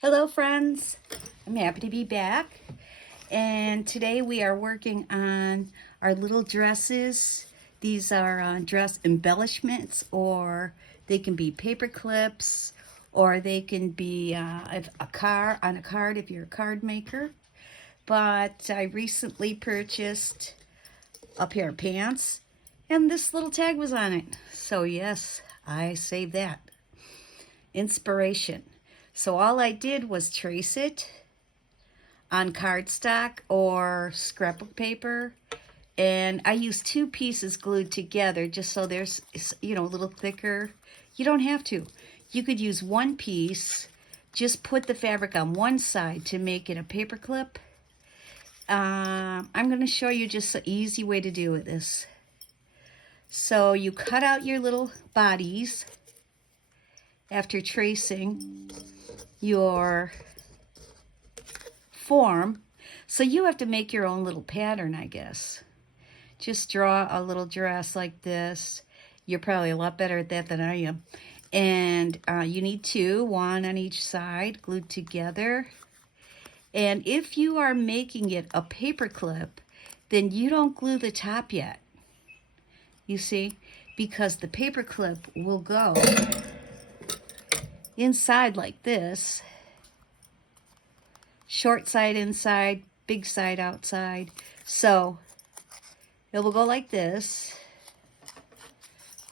Hello friends, I'm happy to be back, and today we are working on our little dresses. These are dress embellishments, or they can be paper clips, or they can be a card if you're a card maker. But I recently purchased a pair of pants and this little tag was on it. So yes, I saved that. Inspiration. So all I did was trace it on cardstock or scrapbook paper, and I used two pieces glued together just so there's, a little thicker. You don't have to. You could use one piece, just put the fabric on one side to make it a paper clip. I'm going to show you just an easy way to do this. So you cut out your little bodies after tracing your form. So you have to make your own little pattern, I guess. Just draw a little dress like this. You're probably a lot better at that than I am. And you need two, one on each side, glued together. And if you are making it a paper clip, then you don't glue the top yet. You see? Because the paper clip will go inside like this. Short side inside, big side outside. So it will go like this.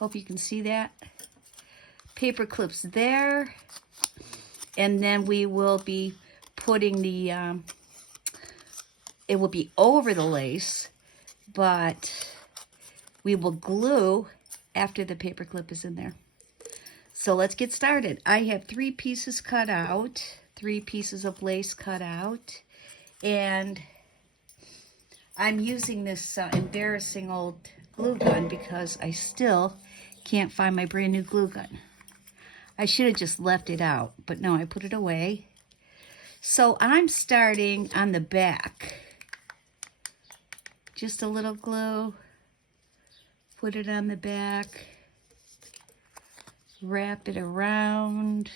Hope you can see that. Paper clips there. And then we will be putting the, it will be over the lace, but we will glue after the paper clip is in there. So let's get started. I have 3 pieces cut out, 3 pieces of lace cut out, and I'm using this embarrassing old glue gun because I still can't find my brand new glue gun. I should have just left it out, but no, I put it away. So I'm starting on the back. Just a little glue, put it on the back, wrap it around,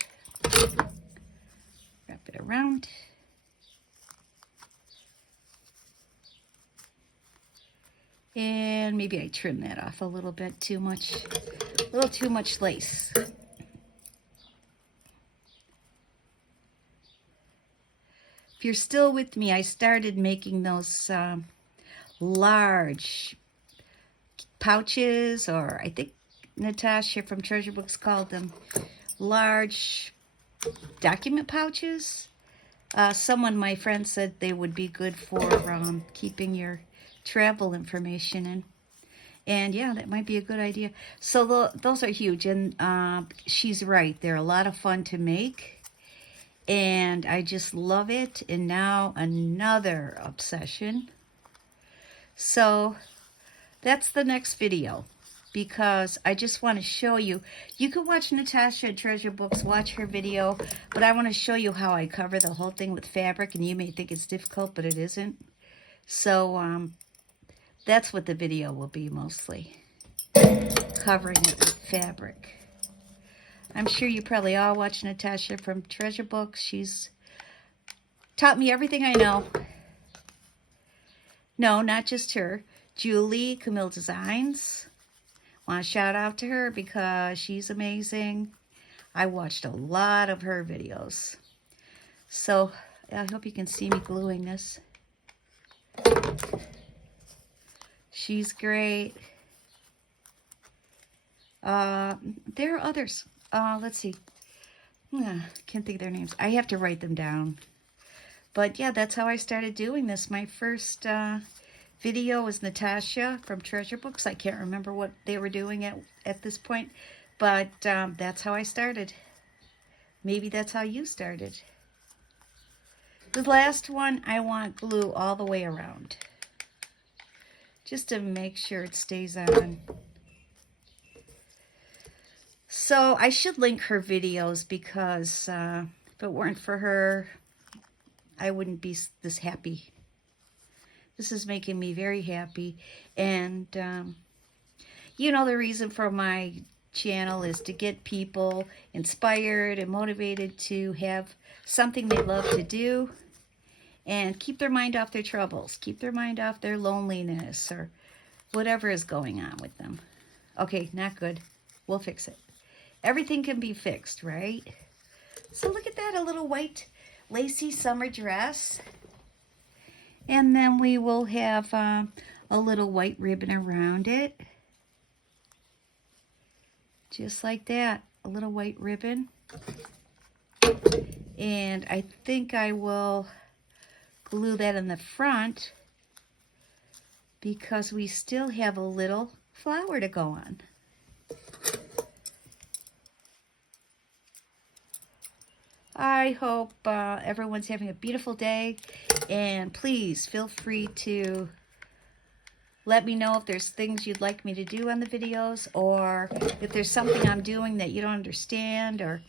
and maybe I trim that off a little bit too much, a little too much lace. If you're still with me, I started making those large pouches, or I think Natasha from Treasure Books called them large document pouches. My friend said they would be good for keeping your travel information in. And yeah, that might be a good idea. So those are huge, and she's right. They're a lot of fun to make. And I just love it. And now another obsession. So that's the next video, because I just want to show you. You can watch Natasha at Treasure Books, watch her video, but I want to show you how I cover the whole thing with fabric, and you may think it's difficult, but it isn't. So that's what the video will be mostly, covering it with fabric. I'm sure you probably all watch Natasha from Treasure Books. She's taught me everything I know. No, not just her. Julie, Camille Designs. Want to shout out to her because she's amazing. I watched a lot of her videos. So I hope you can see me gluing this. She's great. There are others. Let's see. Can't think of their names. I have to write them down. But yeah, that's how I started doing this. My first video was Natasha from Treasure Books. I can't remember what they were doing at this point, but that's how I started. Maybe that's how you started. The last one, I want glue all the way around, just to make sure it stays on. So I should link her videos, because if it weren't for her, I wouldn't be this happy. This is making me very happy. And, you know, the reason for my channel is to get people inspired and motivated to have something they love to do and keep their mind off their troubles, keep their mind off their loneliness or whatever is going on with them. Okay, not good. We'll fix it. Everything can be fixed, right? So look at that, a little white lacy summer dress. And then we will have a little white ribbon around it. Just like that, a little white ribbon. And I think I will glue that in the front because we still have a little flower to go on. I hope everyone's having a beautiful day, and please feel free to let me know if there's things you'd like me to do on the videos, or if there's something I'm doing that you don't understand, or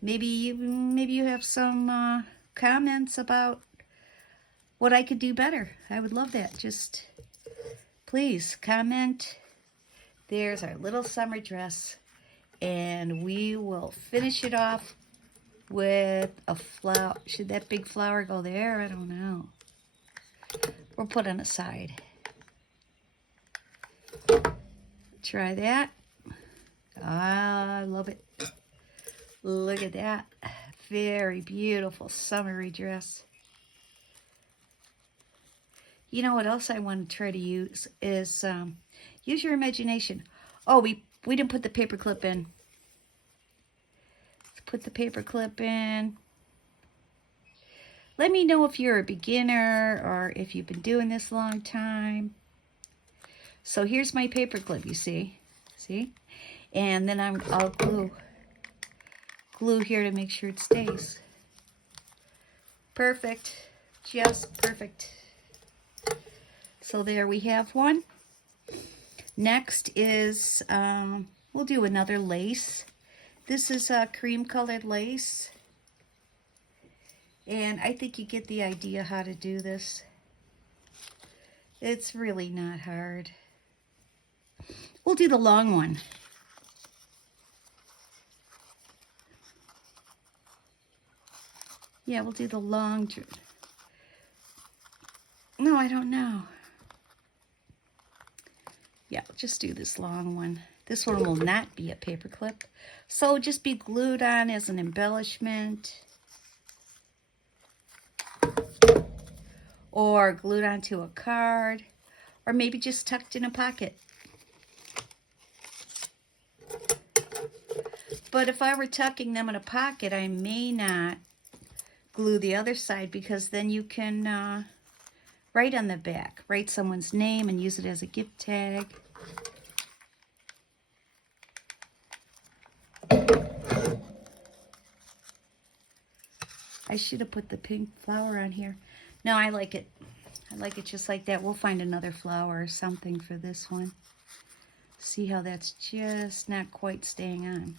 maybe you have some comments about what I could do better. I would love that. Just please comment. There's our little summer dress, and we will finish it off with a flower. Should that big flower go there? I don't know. We'll put it aside. Try that. Ah, I love it. Look at that. Very beautiful summery dress. You know what else I want to try to use is use your imagination. Oh, we didn't put the paper clip in. Let's put the paper clip in. Let me know if you're a beginner or if you've been doing this a long time. So here's my paper clip, you see? See? And then I'll glue here to make sure it stays. Perfect. Just perfect. So there we have one. Next is, we'll do another lace. This is a cream colored lace. And I think you get the idea how to do this. It's really not hard. We'll do the long one. Yeah, we'll do the long. No, I don't know. Yeah, we'll just do this long one. This one will not be a paper clip. So it'll just be glued on as an embellishment. Or glued onto a card. Or maybe just tucked in a pocket. But if I were tucking them in a pocket, I may not glue the other side because then you can write on the back. Write someone's name and use it as a gift tag. I should have put the pink flower on here. No, I like it. I like it just like that. We'll find another flower or something for this one. See how that's just not quite staying on.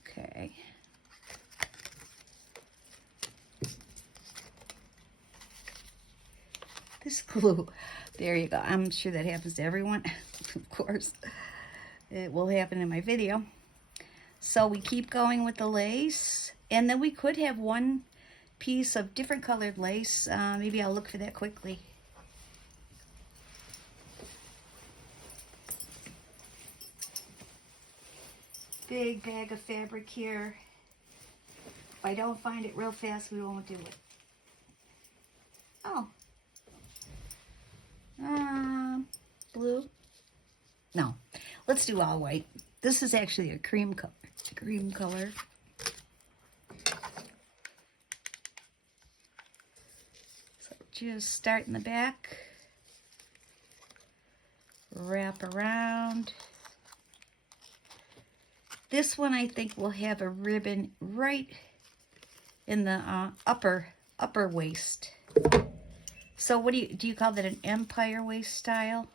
Okay. This glue, there you go. I'm sure that happens to everyone. Of course, it will happen in my video. So we keep going with the lace, and then we could have one piece of different colored lace. Maybe I'll look for that quickly. Big bag of fabric here. If I don't find it real fast, we won't do it. Oh. Blue? No. Let's do all white. This is actually a cream color. Cream color. So just start in the back. Wrap around. This one I think will have a ribbon right in the upper waist. So what do you call that, an empire waist style?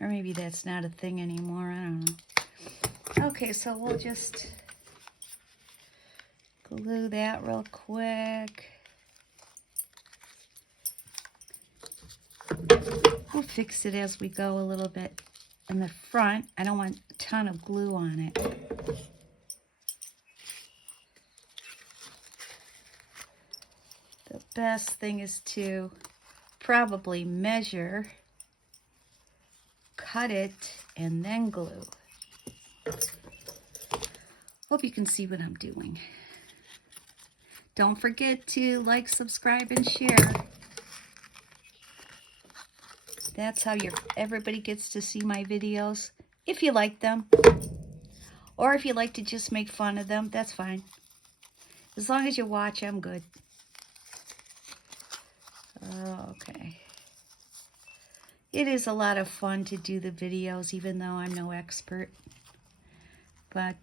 Or maybe that's not a thing anymore, I don't know. Okay, so we'll just glue that real quick. We'll fix it as we go a little bit. In the front, I don't want a ton of glue on it. The best thing is to probably measure, cut it, and then glue. Hope you can see what I'm doing. Don't forget to like, subscribe, and share. That's how everybody gets to see my videos, if you like them. Or if you like to just make fun of them, that's fine. As long as you watch, I'm good. Okay. It is a lot of fun to do the videos, even though I'm no expert. But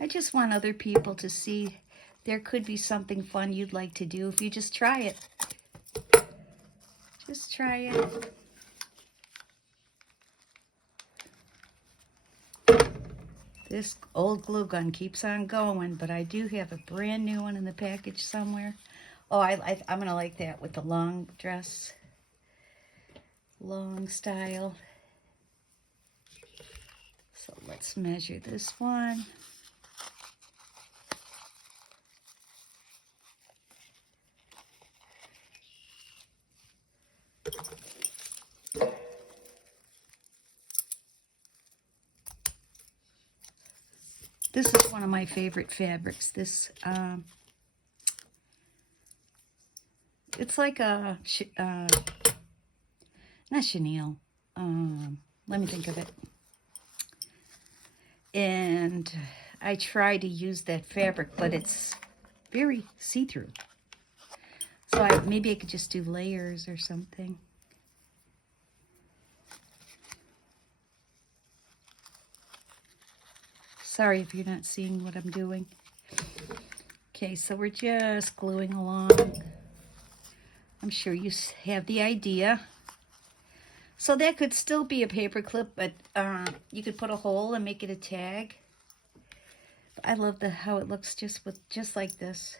I just want other people to see there could be something fun you'd like to do if you just try it. Just try it. This old glue gun keeps on going, but I do have a brand new one in the package somewhere. Oh, I'm going to like that with the long dress. Long style. So let's measure this one. This is one of my favorite fabrics. This, it's like a, not chenille. Let me think of it. And I try to use that fabric, but it's very see-through. So maybe I could just do layers or something. Sorry if you're not seeing what I'm doing. Okay, so we're just gluing along. I'm sure you have the idea. So that could still be a paper clip, but you could put a hole and make it a tag. I love how it looks just like this.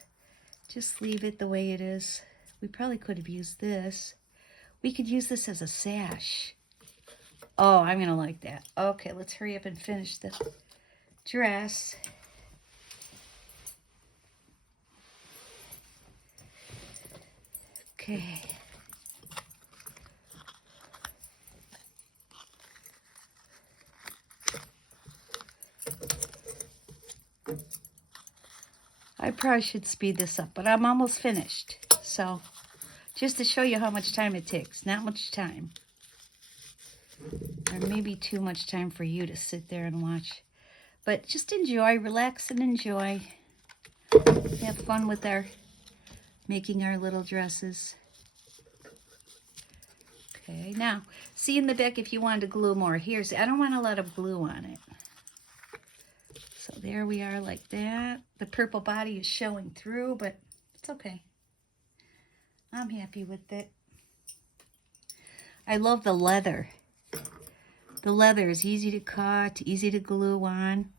Just leave it the way it is. We probably could have used this. We could use this as a sash. Oh, I'm gonna like that. Okay, let's hurry up and finish the dress. Okay. I probably should speed this up, but I'm almost finished. So, just to show you how much time it takes. Not much time. Or maybe too much time for you to sit there and watch. But just enjoy, relax and enjoy. Have fun with making our little dresses. Okay, now, see in the back if you wanted to glue more. I don't want a lot of glue on it. So there we are like that. The purple body is showing through, but it's okay. I'm happy with it. I love the leather. The leather is easy to cut, easy to glue on.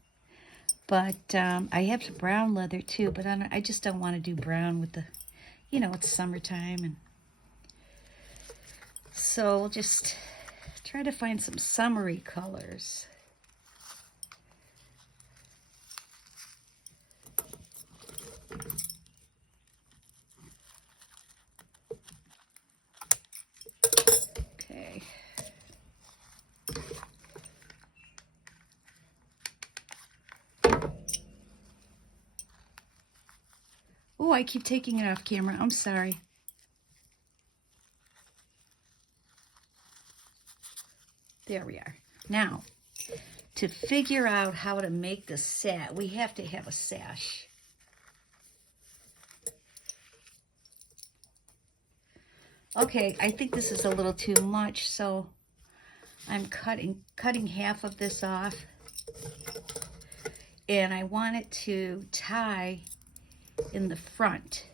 But I have some brown leather too, but I just don't want to do brown with the, it's summertime. And so we'll just try to find some summery colors. Okay. Oh, I keep taking it off camera. I'm sorry. There we are. Now, to figure out how to make the sash, we have to have a sash. Okay, I think this is a little too much, so I'm cutting half of this off. And I want it to tie in the front.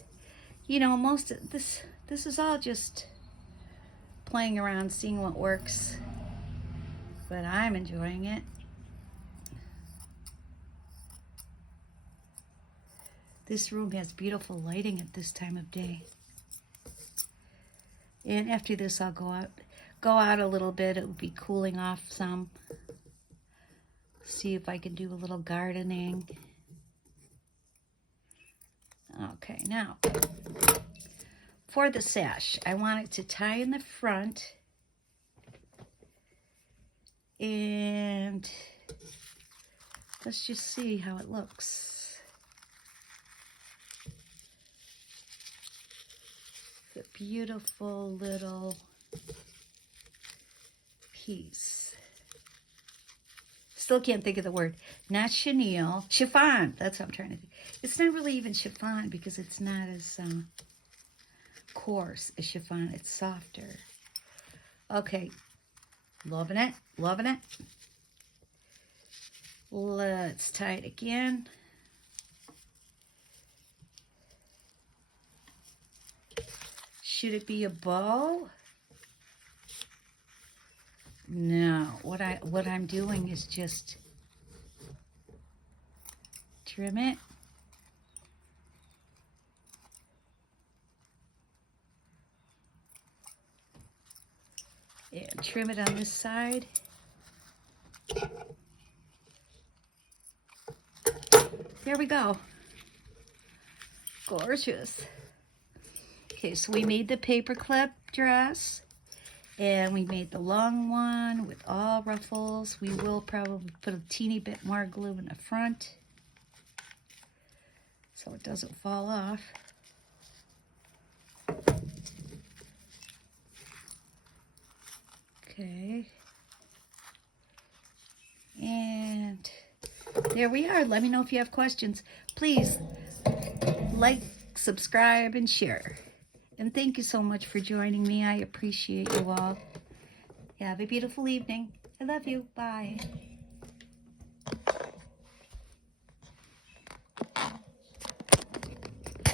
Most of this is all just playing around, seeing what works. But I'm enjoying it. This room has beautiful lighting at this time of day. And after this, I'll go out a little bit. It will be cooling off some. See if I can do a little gardening. Okay, now for the sash, I want it to tie in the front, and let's just see how it looks. The beautiful little piece. Still can't think of the word. Not chenille. Chiffon. That's what I'm trying to think. It's not really even chiffon because it's not as coarse as chiffon. It's softer. Okay. Loving it. Loving it. Let's tie it again. Should it be a bow? No, what I'm doing is just trim it. And trim it on this side. There we go. Gorgeous. Okay, so we made the paperclip dress. And we made the long one with all ruffles. We will probably put a teeny bit more glue in the front so it doesn't fall off. Okay. And there we are. Let me know if you have questions. Please like, subscribe, and share. And thank you so much for joining me. I appreciate you all. Have a beautiful evening. I love you. Bye.